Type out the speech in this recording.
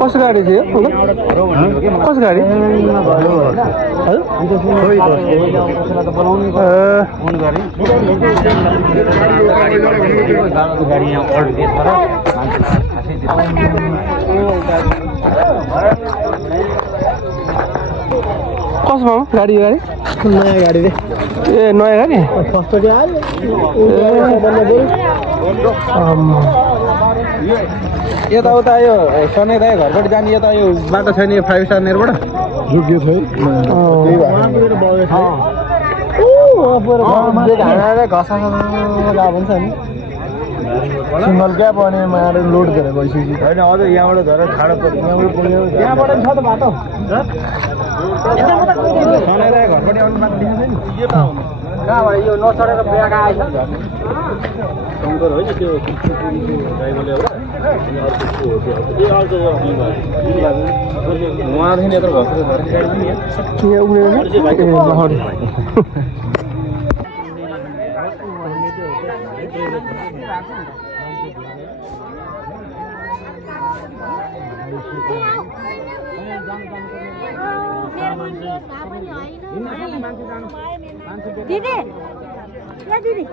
कस गाडी थियो कस गाडी कसमा गाडी गाडी नयाँ गाडी रे ए नयाँ गाडी फर्स्ट आयो यताउता यो सनै दाइ घरबाट जाने यता यो बाटो छैन यो 5 स्टार नेरबाट जुग्यो छ सिङ्गल क्याब अनि माएर लोड गरेर गइसक्यो होइन अझ यहाँबाट झर ठाडो पऱ्यो यहाँबाट पुग्यो त्यहाँबाट पनि छ त बाटो सनै दाइ घरबाट आउनु बाटो देखाएको छैन कहाँबाट यो नचढेर ब्याग आएछ शङ्कर होइन त्यो ड्राइभरले एउटा उहाँदेखि यत्रो घसेर दिदी या दिदी